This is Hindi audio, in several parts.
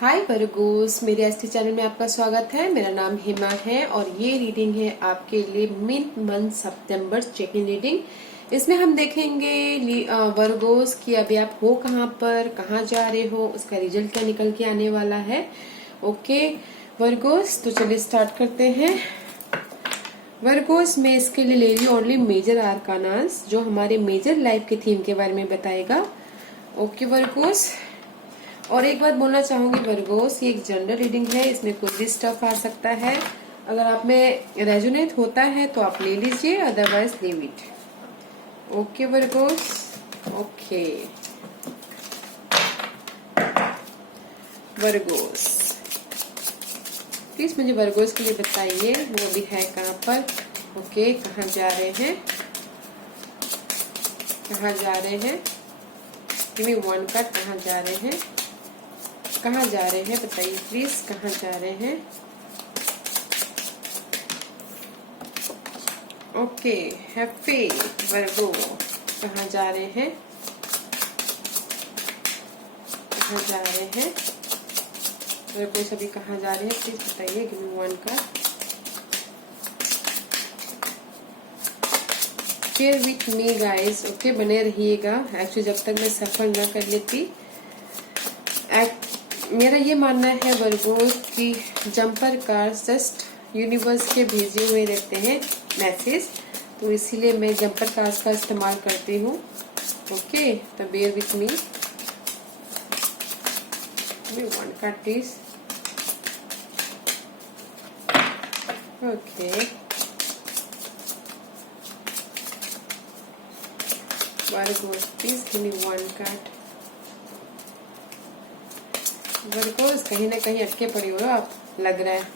हाय वर्गोस, मेरे एसटी चैनल में आपका स्वागत है। मेरा नाम हिमा है और ये रीडिंग है आपके लिए मंथ सितंबर चेक इन रीडिंग। इसमें हम देखेंगे वर्गोस कि अभी आप हो कहाँ पर, कहाँ जा रहे हो, उसका रिजल्ट क्या निकल के आने वाला है। ओके वर्गोस, तो चलिए स्टार्ट करते हैं। वर्गोस मैं इसके लिए ले रही हूँ ओनली मेजर आर्कानास, जो हमारे मेजर लाइफ के थीम के बारे में बताएगा। ओके वर्गोस, और एक बात बोलना चाहूंगी वर्गोस, ये एक जनरल रीडिंग है, इसमें कुछ भी स्टफ आ सकता है। अगर आप में रेजोनेट होता है तो आप ले लीजिए, otherwise leave it. Okay Virgo's, okay Virgos, please मुझे वर्गोस के लिए बताइए वो भी है कहाँ पर। ओके, कहाँ जा रहे हैं, कहाँ जा रहे हैं, गिव मी वन कार्ड, कहाँ जा रहे हैं, कहाँ जा रहे हैं बताइए प्लीज, कहाँ जा रहे हैं। ओके हैप्पी वर्गो, कहाँ जा रहे हैं, कहाँ जा रहे हैं वर्गो, सभी कहाँ जा रहे हैं प्लीज बताइए, गिव मी वन का। Share with me guys, okay बने रहिएगा। एक्चुअली जब तक मैं सफर न कर लेती, मेरा ये मानना है वर्गोस कि जंपर कार्ड्स जस्ट यूनिवर्स के भेजे हुए रहते हैं मैसेज, तो इसीलिए मैं जंपर कार्ड्स का इस्तेमाल करती हूँ। ओके, तो bear with me. One card please. Okay Virgos, please give me one card. Virgos, कहीं ना कहीं अटके पड़ी हो आप, लग रहा है।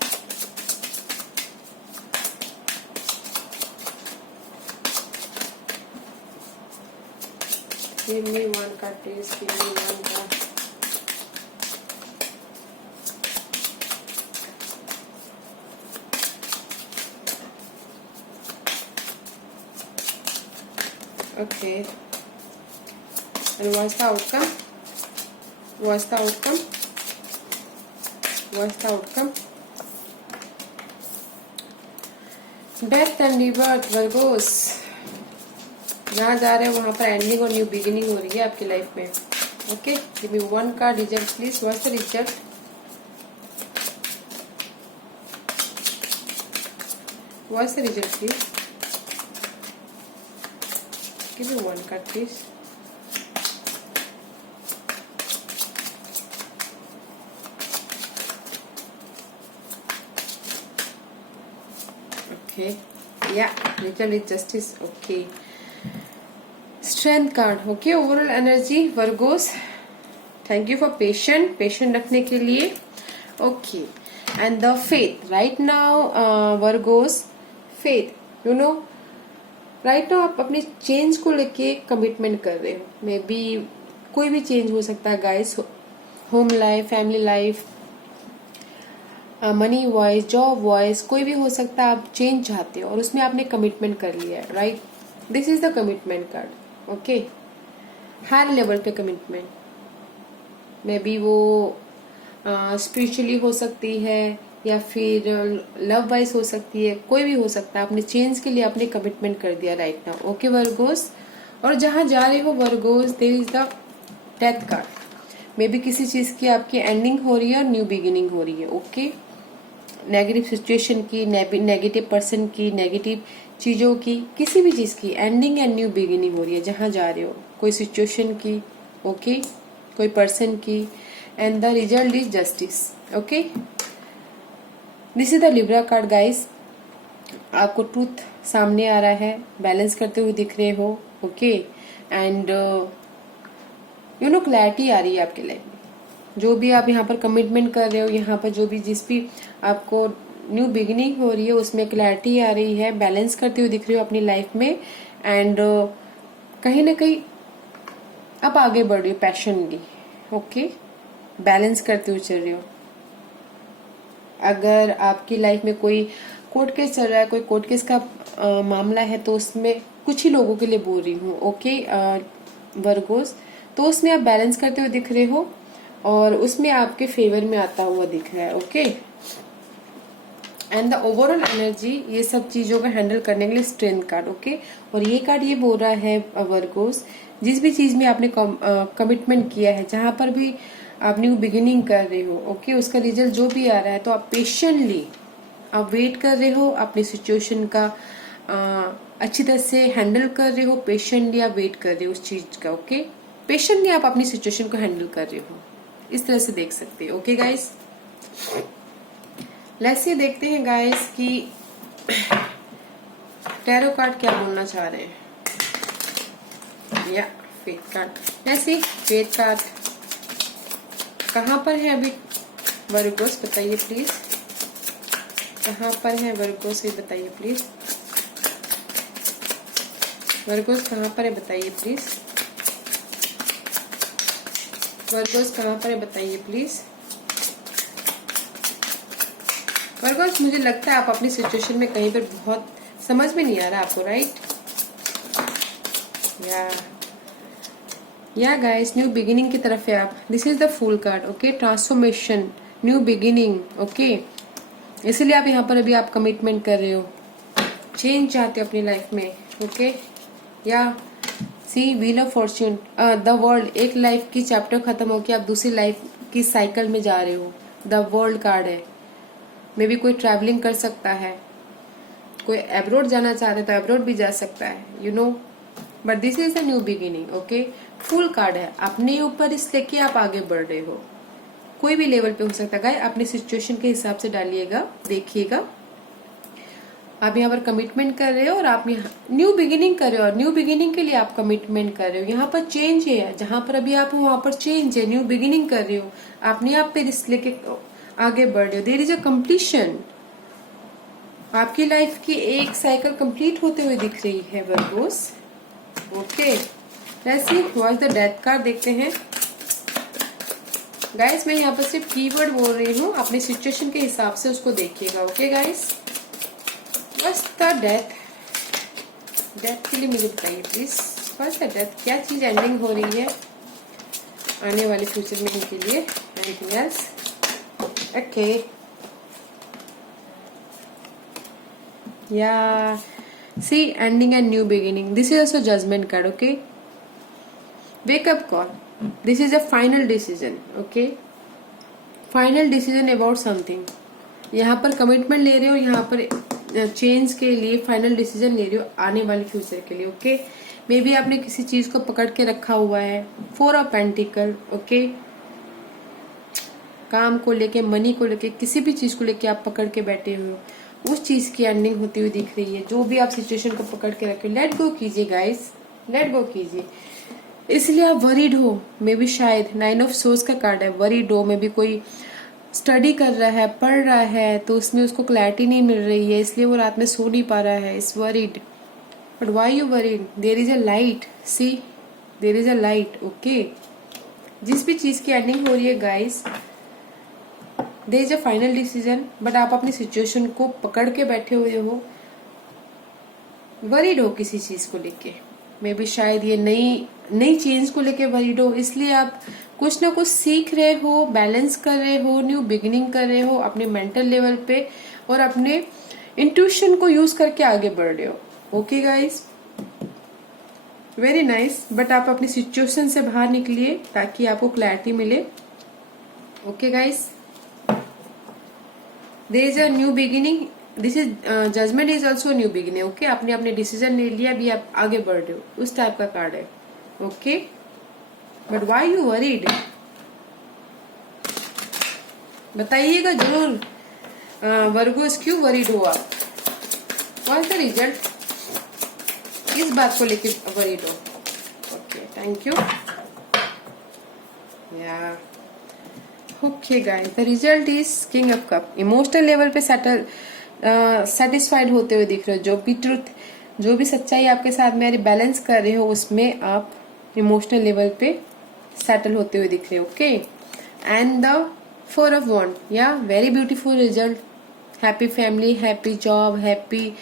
Give me one card please, give me one card। Okay, and what's the outcome? What's the outcome? What's the outcome? Death and rebirth, Virgo's. जहाँ जा रहे हैं वहां पर एंडिंग और न्यू बिगिनिंग हो रही है आपकी लाइफ में। Okay, give me one card result please. What's the result? What's the result please? Give me one card please. Okay, yeah, little is justice. Okay, strength card. Okay, overall energy Virgo's, thank you for patient रखने के लिए। Okay, and the faith right now Virgo's, faith you know right now आप अपनी चेंज को लेके कमिटमेंट कर रहे हो। मे बी कोई भी चेंज हो सकता है guys, home life, family life, money wise, job wise, कोई भी हो सकता है। आप चेंज चाहते हो और उसमें आपने कमिटमेंट कर लिया है, right? This is the commitment card. Okay, higher level पे कमिटमेंट, मे बी वो स्पिरिचुअली हो सकती है या फिर लव वाइज हो सकती है, कोई भी हो सकता है। आपने चेंज के लिए आपने कमिटमेंट कर दिया राइट नाउ। ओके वर्गोस, और जहां जा रहे हो Virgos, there is the death card. May be किसी चीज की आपकी एंडिंग हो रही है और न्यू बिगिनिंग हो रही है। ओके, नेगेटिव सिचुएशन की, नेगेटिव पर्सन की, नेगेटिव चीजों की, किसी भी चीज की एंडिंग एंड न्यू बिगिनिंग हो रही है जहां जा रहे हो, कोई सिचुएशन की, ओके, कोई पर्सन की, and the result is justice. Okay, this is the Libra card guys. आपको ट्रूथ सामने आ रहा है, बैलेंस करते हुए दिख रहे हो। Okay, and you know clarity आ रही है आपके लाइफ में। जो भी आप यहाँ पर कमिटमेंट कर रहे हो, यहाँ पर जो भी जिस भी आपको न्यू बिगिनिंग हो रही है उसमें क्लैरिटी आ रही है, बैलेंस करते हुए दिख रही हो अपनी लाइफ में, एंड कहीं ना कहीं आप आगे बढ़ रही हो पैशनली। ओके, बैलेंस करते हुए चल रही हो। अगर आपकी लाइफ में कोई कोर्ट केस चल रहा है, कोई कोर्ट केस का मामला है, तो उसमें कुछ ही लोगों के लिए बोल रही हूँ। ओके वर्गोस, तो उसमें आप बैलेंस करते हुए दिख रहे हो। और उसमें आपके फेवर में आता हुआ दिख रहा है। Okay, and the overall energy, ये सब चीजों को हैंडल करने के लिए स्ट्रेंथ कार्ड। ओके, और ये कार्ड ये बोल रहा है वर्गोस, जिस भी चीज में आपने कमिटमेंट किया है, जहां पर भी आप न्यू बिगिनिंग कर रहे हो, ओके, उसका रिजल्ट जो भी आ रहा है, तो आप पेशेंटली आप वेट कर रहे हो, अपनी सिचुएशन का अच्छी तरह से हैंडल कर रहे हो, पेशेंटली आप वेट कर रहे हो उस चीज का। ओके, पेशेंटली आप अपनी सिचुएशन को हैंडल कर रहे हो, इस तरह से देख सकते हो। ओके गाइस, लेट्स से देखते हैं गाइस कि टैरो कार्ड क्या बोलना चाह रहे हैं। या faith card, let's see faith card कहाँ पर है अभी वर्गोस, बताइए प्लीज, कहाँ पर है वर्गोस, ये बताइए प्लीज, वर्गोस कहाँ पर है बताइए प्लीज, वर्गोस कहाँ पर है बताइए प्लीज। वर्गोस, मुझे लगता है आप अपनी सिचुएशन में कहीं पर बहुत समझ में नहीं आ रहा आपको, राइट? या गाइस, न्यू बिगिनिंग की तरफ है आप। This is the fool card. Okay, transformation, new beginning. Okay, इसीलिए आप यहाँ पर अभी आप कमिटमेंट कर रहे हो, चेंज चाहते हो अपनी लाइफ में। Okay, yeah see wheel of fortune, the world, एक लाइफ की चैप्टर खत्म होकर आप दूसरी लाइफ की साइकिल में जा रहे हो। द वर्ल्ड कार्ड है, मे बी कोई ट्रैवलिंग कर सकता है, कोई एब्रोड जाना चाहता है तो एब्रोड भी जा सकता है, you know, but this is a new beginning. Okay, full card है, अपने ऊपर इस लेके आप आगे बढ़ रहे हो, कोई भी लेवल पे हो सकता है। अपने सिचुएशन के हिसाब से डालिएगा, देखिएगा, आप यहाँ पर कमिटमेंट कर रहे हो और आप यहाँ न्यू बिगिनिंग कर रहे हो, और न्यू बिगिनिंग के लिए आप कमिटमेंट कर रहे हो। यहाँ पर चेंज है, जहां पर अभी आप हो वहां पर चेंज है, न्यू बिगिनिंग कर रहे हो, अपने आप पे रिस्क लेके आगे बढ़ रहे हो। देयर इज अ कंप्लीशन, आपकी लाइफ की एक साइकिल कंप्लीट होते हुए दिख रही है Virgo's. Okay, let's see what is the death card, देखते हैं गाइस। मैं यहाँ पर सिर्फ कीवर्ड बोल रही हूँ, अपनी सिचुएशन के हिसाब से उसको देखिएगा। ओके गाइस, बस द डेथ, डेथ के लिए मुझे बताइए प्लीज, बस द डेथ, क्या चीज एंडिंग हो रही है आने वाले फ्यूचर में इनके लिए, anything else? Okay, yeah see ending and new beginning, this is also judgement card. Okay, wake up call, this is a final decision. Okay, final decision about something, यहाँ पर कमिटमेंट ले रहे हो, यहाँ पर चेंज के लिए फाइनल डिसीजन ले रहे हो आने वाले फ्यूचर के लिए। ओके, मे बी आपने किसी चीज को पकड़ के रखा हुआ है, 4 ऑफ पेंटिकल। ओके, काम को लेके, मनी को लेके, किसी भी चीज को लेके आप पकड़ के बैठे हुए हो, उस चीज की एंडिंग होती हुई दिख रही है। जो भी आप सिचुएशन को पकड़ के रखे, लेट गो कीजिए गाइस, लेट गो कीजिए। इसलिए आप वरीड हो, मे बी शायद 9 ऑफ सोर्स का कार्ड है, वरीड हो, मे बी कोई स्टडी कर रहा है, पढ़ रहा है, तो उसमें उसको क्लैरिटी नहीं मिल रही है, इसलिए वो रात में सो नहीं पा रहा है, is worried. But why you worried? There is a light, see there is a light. Okay, जिस भी चीज की एंडिंग हो रही है guys, there is a final decision, but आप अपनी सिचुएशन को पकड़ के बैठे हुए हो, वरीड हो किसी चीज को लेके, मे बी शायद ये नई चेंज को लेके वरीड हो, इसलिए आप कुछ ना कुछ सीख रहे हो, बैलेंस कर रहे हो, न्यू बिगिनिंग कर रहे हो अपने मेंटल लेवल पे, और अपने इंट्यूशन को यूज करके आगे बढ़ रहे हो। Okay guys, very nice, but आप अपनी सिचुएशन से बाहर निकलिए ताकि आपको क्लैरिटी मिले। Okay guys, there is a new beginning, this is judgement is also new beginning. Okay, आपने अपने डिसीजन ले लिया, अभी आप आगे बढ़ रहे हो, उस टाइप का कार्ड है। Okay, but why you worried, बताइएगा जरूर वर्गोस, क्यों वरीड हो आप, व्हाट इज द रिजल्ट, किस बात को लेके वरीड हो। Okay, thank you. Yeah okay guys, the result is king of cup. Emotional level पे सेटिस्फाइड होते हुए दिख रहे हो, जो भी ट्रुथ, जो भी सच्चाई आपके साथ में बैलेंस कर रहे हो, उसमें आप इमोशनल लेवल पे सेटल होते हुए दिख रहे हो। ओके, एंड द 4 ऑफ वॉन्ड, या very beautiful result, happy family, happy job, happy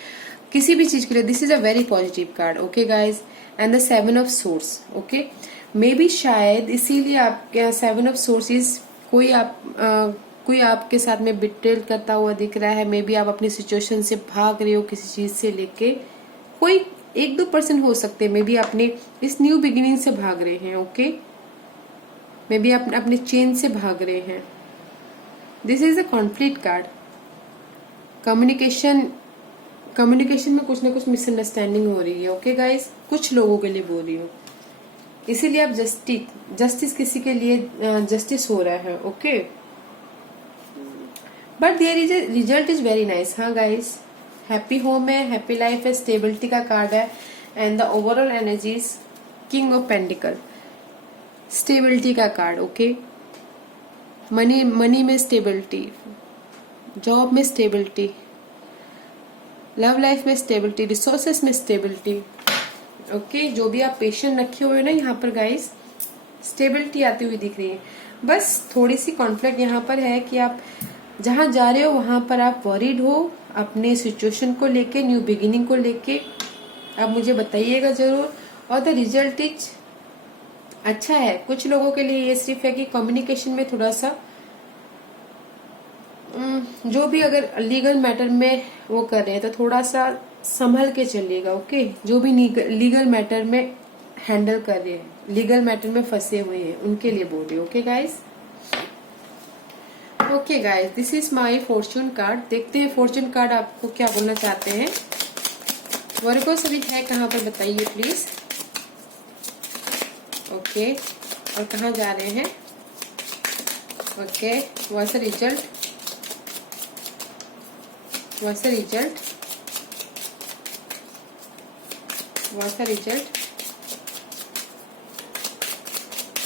किसी भी चीज के लिए, this is a very positive card. Okay guys, and the 7 of source. Okay, may be शायद इसीलिए आपके यहाँ 7 ऑफ सोर्सेज कोई आपके साथ में बिट्रेल करता हुआ दिख रहा है। मे बी आप अपनी सिचुएशन से भाग रहे हो किसी चीज से लेके। कोई 1-2% हो सकते हैं, मे बी अपने इस न्यू बिगिनिंग से भाग रहे हैं। ओके, मे बी आप अपने चेंज से भाग रहे हैं। This is a conflict card. Communication में कुछ ना कुछ मिसअंडरस्टैंडिंग हो रही है। ओके गाइस, कुछ लोगों के लिए बोल रही हूँ, इसीलिए आप जस्टिस किसी के लिए जस्टिस हो रहा है। Okay, but there is result is very nice. हाँ गाइस, हैप्पी होम है, हैप्पी लाइफ है, स्टेबिलिटी का कार्ड है and the overall energy is king of pentacle, stability का कार्ड। ओके, मनी में स्टेबिलिटी, जॉब में स्टेबिलिटी, लव लाइफ में स्टेबिलिटी, रिसोर्सेस में स्टेबिलिटी। ओके, जो भी आप पेशेंट रखे हुए हो ना यहाँ पर गाइस, स्टेबिलिटी आती हुई दिख रही है। बस थोड़ी सी कॉन्फ्लिक्ट यहाँ पर है कि आप जहाँ जा रहे हो वहां पर आप वरीड हो अपने सिचुएशन को लेके, न्यू बिगिनिंग को लेके। आप मुझे बताइएगा जरूर। और द रिजल्ट इज अच्छा है। कुछ लोगों के लिए ये सिर्फ है कि कम्युनिकेशन में थोड़ा सा जो भी अगर लीगल मैटर में वो कर रहे हैं तो थोड़ा सा संभल के चलिएगा। ओके, जो भी लीगल मैटर में हैंडल कर रहे हैं, लीगल मैटर में फंसे हुए हैं, उनके लिए बोल रही हूँ। Okay guys, okay guys, this is my Fortune card. देखते हैं फॉर्चून कार्ड आपको क्या बोलना चाहते हैं। वर्गो सभी है कहाँ पर बताइए प्लीज। ओके, और कहाँ जा रहे हैं। Okay, what's the result, what's the result, what's the result,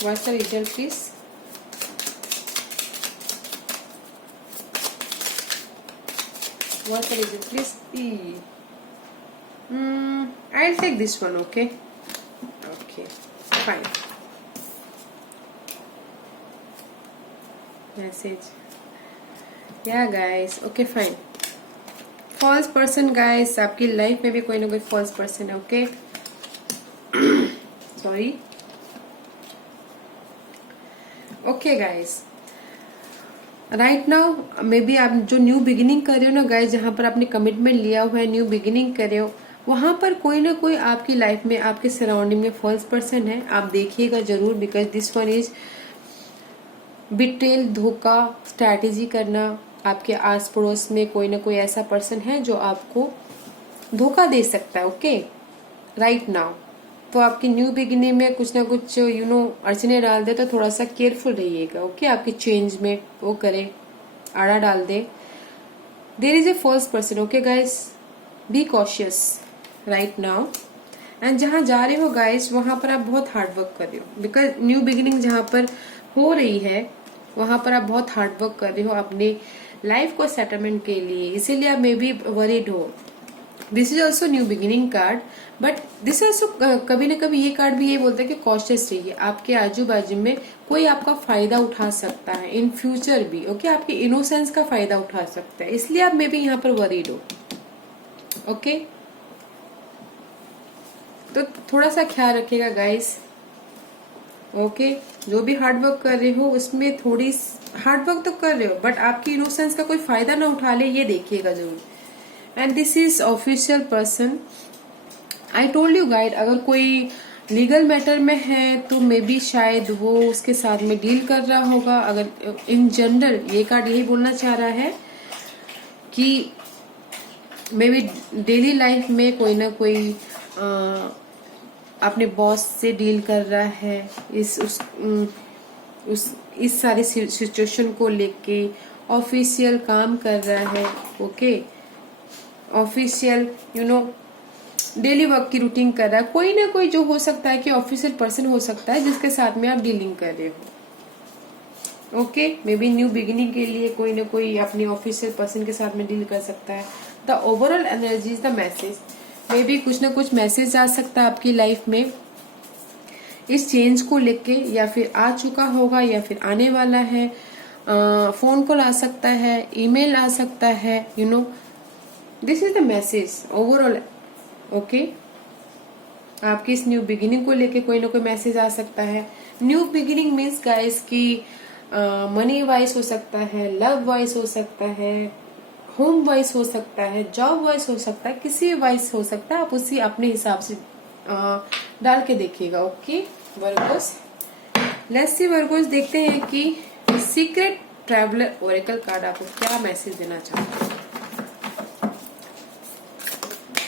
what's the result please. What's the result, please? I'll take this one. Okay. Okay. Fine. Message. Yeah, guys. Okay, fine. False person, guys. आपकी लाइफ में भी कोई ना कोई false person है. Okay. Sorry. Okay, guys. Right now may be आप जो न्यू बिगिनिंग कर रहे हो ना गाइस, जहां पर आपने कमिटमेंट लिया हुआ है, न्यू बिगिनिंग कर रहे हो, वहां पर कोई ना कोई आपकी लाइफ में, आपके सराउंडिंग में फॉल्स पर्सन है। आप देखिएगा जरूर, because this one is betrayal, धोखा, स्ट्रैटेजी करना। आपके आस पड़ोस में कोई ना कोई ऐसा पर्सन है जो आपको धोखा दे सकता है। ओके, राइट नाउ तो आपकी न्यू बिगिनिंग में कुछ ना कुछ अड़चने डाल दे, तो थोड़ा सा केयरफुल रहिएगा। ओके, आपकी चेंज में वो करे, आड़ा डाल दे। There is a false person. Okay guys, be cautious right now. And जहां जा रहे हो गाइस, वहां पर आप बहुत हार्ड वर्क कर रहे हो, बिकॉज न्यू बिगिनिंग जहां पर हो रही है वहां पर आप बहुत हार्ड वर्क कर रहे हो अपने लाइफ को सेटलमेंट के लिए, इसीलिए आप मे बी वरीड हो। This is also new beginning card, but this also कभी ना कभी ये कार्ड भी ये बोलता है कि कॉशियस रहिए। आपके आजू बाजू में कोई आपका फायदा उठा सकता है इन फ्यूचर भी। ओके, आपके इनोसेंस का फायदा उठा सकता है, इसलिए आप मे बी यहाँ पर वरीड हो। ओके, तो थोड़ा सा ख्याल रखिएगा गाइस। ओके, जो भी हार्ड वर्क कर रहे हो उसमें थोड़ी हार्ड वर्क तो कर रहे हो, बट आपकी इनोसेंस का कोई फायदा ना उठा ले, ये देखिएगा जरूर। And this is official person. I told you guide, अगर कोई लीगल मैटर में है तो मे बी शायद वो उसके साथ में डील कर रहा होगा। अगर इन जनरल ये कार्ड यही बोलना चाह रहा है कि मे बी डेली लाइफ में कोई ना कोई अपने बॉस से डील कर रहा है इस सारी सिचुएशन को लेके, ऑफिशियल काम कर रहा है। ओके, ऑफिशियल डेली वर्क की रूटीन कर रहा है। कोई ना कोई जो हो सकता है कि ऑफिशियल पर्सन हो सकता है जिसके साथ में आप डीलिंग कर रहे हो। Okay, may be new beginning के लिए कोई ना कोई अपने ऑफिशियल पर्सन के साथ में डील कर सकता है। The overall energy is the message. May be कुछ ना कुछ मैसेज आ सकता है आपकी लाइफ में इस चेंज को लेके, या फिर आ चुका होगा या फिर आने वाला है। फोन कॉल आ सकता है, ईमेल आ सकता है। This is the message overall. Okay, आपकी इस न्यू बिगिनिंग को लेके कोई ना कोई मैसेज आ सकता है। न्यू बिगिनिंग मीन्स गाइस की मनी वाइज हो सकता है, लव वाइज हो सकता है, होम वाइज हो सकता है, जॉब वाइज हो सकता है, किसी वाइज हो सकता है। आप उसी अपने हिसाब से डाल के देखिएगा। Okay Virgo's, let's see Virgo's, देखते हैं कि सीक्रेट ट्रैवलर ओरेकल कार्ड आपको क्या मैसेज देना चाहता है।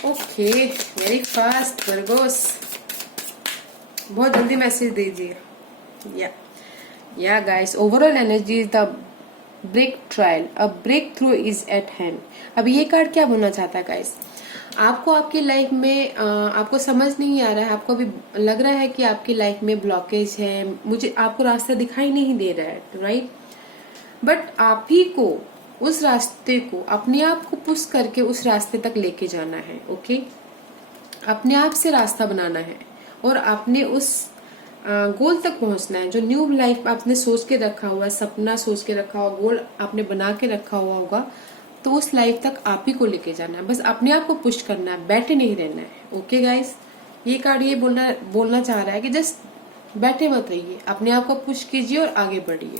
ओके वेरी फास्ट वर्गोस, बहुत जल्दी मैसेज दीजिए। Yeah guys, overall energy is the break trial, a breakthrough is at hand. अब ये कार्ड क्या बोलना चाहता है गाइस, आपको आपकी लाइफ में आपको समझ नहीं आ रहा है, आपको अभी लग रहा है कि आपकी लाइफ में ब्लॉकेज है, मुझे आपको रास्ता दिखाई नहीं दे रहा है, राइट। बट आप ही को उस रास्ते को अपने आप को पुश करके उस रास्ते तक लेके जाना है। ओके, अपने आप से रास्ता बनाना है और अपने उस गोल तक पहुंचना है। जो न्यू लाइफ आपने सोच के रखा हुआ, सपना सोच के रखा हुआ, गोल आपने बना के रखा हुआ होगा, तो उस लाइफ तक आप ही को लेके जाना है। बस अपने आप को पुश करना है, बैठे नहीं रहना है। ओके गाइस, ये कार्ड ये बोलना चाह रहा है कि जस्ट बैठे मत रहिए, अपने आप को पुश कीजिए और आगे बढ़िए।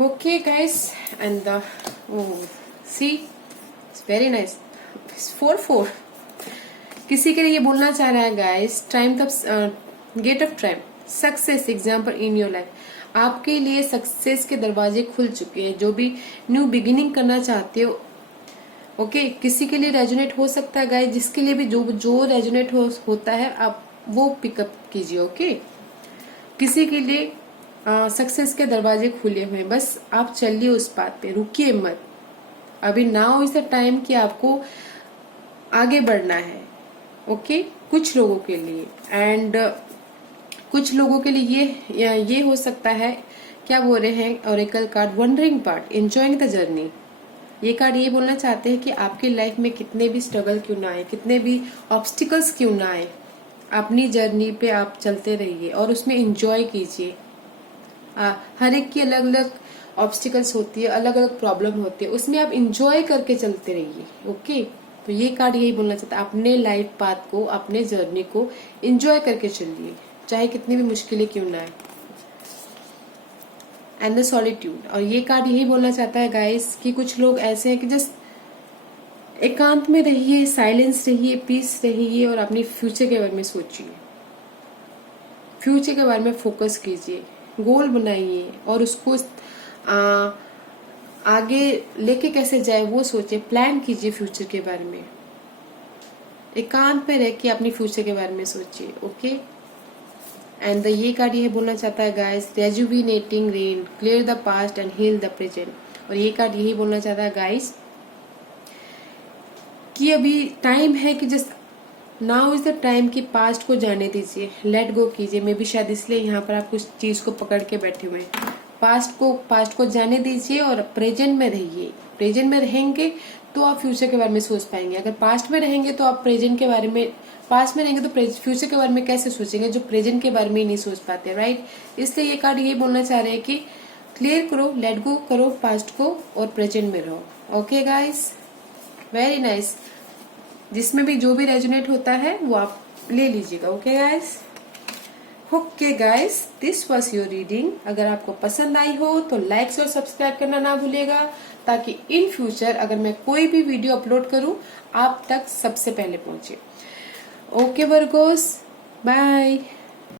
Okay guys, and the see very nice 4-4। किसी के लिए ये बोलना चाह रहा है guys, time the gate of time, success example in your life. आपके लिए सक्सेस के दरवाजे खुल चुके हैं, जो भी न्यू बिगिनिंग करना चाहते हो। ओके, किसी के लिए रेजोनेट हो सकता है गाइस, जिसके लिए भी जो रेजोनेट होता है आप वो पिकअप कीजिए। ओके, किसी के लिए सक्सेस के दरवाजे खुले हुए हैं, बस आप चलिए उस बात पे, रुकिए मत। अभी नाउ इज द टाइम कि आपको आगे बढ़ना है। ओके, कुछ लोगों के लिए, एंड कुछ लोगों के लिए ये हो सकता है, क्या बोल रहे हैं Oracle card, wondering part, enjoying the journey. ये कार्ड ये बोलना चाहते हैं कि आपकी लाइफ में कितने भी स्ट्रगल क्यों ना आए, कितने भी ऑब्स्टिकल्स क्यों ना आए, अपनी जर्नी पे आप चलते रहिए और उसमें एंजॉय कीजिए। हर एक की अलग अलग ऑब्स्टिकल्स होती है, अलग अलग प्रॉब्लम होती है, उसमें आप एंजॉय करके चलते रहिए। ओके, तो ये कार्ड यही बोलना चाहता है, अपने लाइफ पाथ को, अपने जर्नी को एंजॉय करके चलिए, चाहे कितनी भी मुश्किलें क्यों ना आए। एंड द सॉलिट्यूड, और ये कार्ड यही बोलना चाहता है गाइस कि कुछ लोग ऐसे हैं कि जस्ट एकांत में रहिए, साइलेंस रहिए, पीस रहिए और अपने फ्यूचर के बारे में सोचिए, फ्यूचर के बारे में फोकस कीजिए, गोल बनाइए और उसको आगे लेके कैसे जाए वो सोचिए, प्लान कीजिए फ्यूचर के बारे में, एकांत में रह के अपनी फ्यूचर के बारे में सोचिए। ओके, एंड ये कार्ड ये बोलना चाहता है guys, rejuvenating rain, clear the past and heal the present. और ये कार्ड यही बोलना चाहता है गाइस कि अभी टाइम है कि just now is the time कि पास्ट को जाने दीजिए, लेट गो कीजिए। मे बी शायद इसलिए यहाँ पर आप कुछ चीज को पकड़ के बैठे हुए हैं। पास्ट को जाने दीजिए और प्रेजेंट में रहिए। प्रेजेंट में रहेंगे तो आप फ्यूचर के बारे में सोच पाएंगे। अगर पास्ट में रहेंगे तो आप प्रेजेंट के बारे में, पास्ट में रहेंगे तो फ्यूचर के बारे में कैसे सोचेंगे, जो प्रेजेंट के बारे में ही नहीं सोच पाते, राइट। इसलिए ये कार्ड ये बोलना चाह रहे हैं कि क्लियर करो, लेट गो करो पास्ट को और प्रेजेंट में रहो। Okay guys, very nice. जिसमें भी जो भी रेजोनेट होता है वो आप ले लीजिएगा। Okay guys, okay guys, this was your reading. अगर आपको पसंद आई हो तो लाइक और सब्सक्राइब करना ना भूलिएगा, ताकि इन फ्यूचर अगर मैं कोई भी वीडियो अपलोड करूं आप तक सबसे पहले पहुंचे। Okay Virgos, bye.